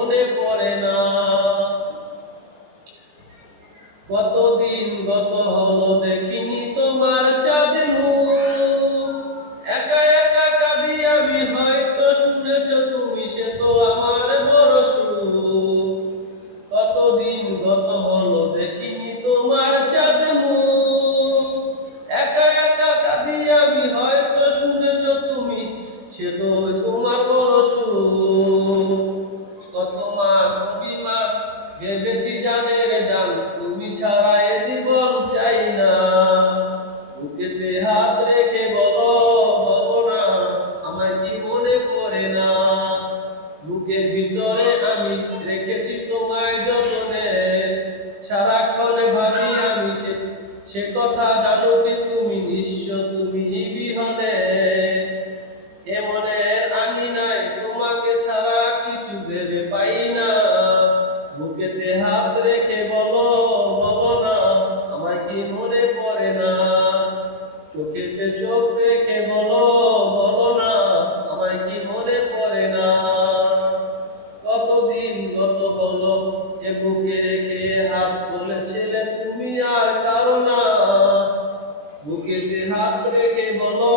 মনে পড়ে না। কতদিন গত হলো দেখিনি তোমার চাঁদ একা একা কাঁদি আমি হয়তো শুনেছ তুমি, সে তো আমার বড় সুখ কতদিন গত হলো দেখিনি তোমার চাঁদ একা একা কাঁদি আমি হয়তো শুনেছ তুমি, সে তো তুমি ছাড়া এ জীবন চাই না। বুকেতে হাত রেখে বলো বলো না, আমায় কি মনে পড়ে না? বুকের ভিতরে আমি রেখেছি তোমায় যতনে। সারাক্ষণ ভাবি আমি সে সে কথা জানো কি তুমি নিশ্চ তুমি বিহনে। আমি নাই, তোমাকে ছাড়া কিছু ভেবে পাই না। হাত রেখে চোখেতে চোখ রেখে বলো বলো না, আমায় কি মনে পড়ে না? কতদিন গত হলো, এ বুকে রেখে হাত বলেছিলে তুমি আর কারও না। বুকেতে হাত রেখে বলো